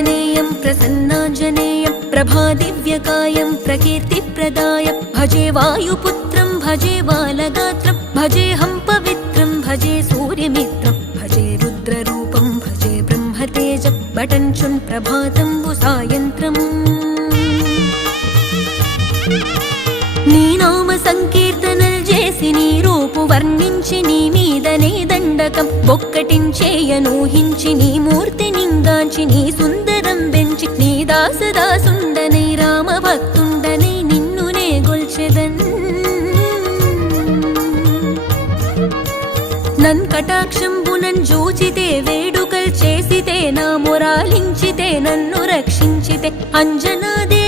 ఆంజనేయం ప్రసన్నాంజనేయం ప్రభాదివ్యకాయం ప్రకీర్తిప్రదాయం భజే వాయుపుత్రం భజే బాలగాత్రం భజేహం పవిత్రం భజే సూర్యమిత్రం భజే రుద్రరూపం భజే బ్రహ్మతేజం బటంచున్ ప్రభాతంబు సాయంత్రం నీ నామ సంకీర్తనల్ చేసి నీ రూపు వర్ణించి నీ మీదనే దండకం ఒక్కటించేయనూహించి నీ మూర్తి నింగాంచి నీ సుందరం బెంచి నీ దాసదాసుండనై రామ భక్తుండనై నిన్నునే గొల్చెదన్ నన్ కటాక్షంబునన్ జూచితే వేడుకల్ చేసితే నా మొరాలించితే నన్ను రక్షించితే అంజనాదే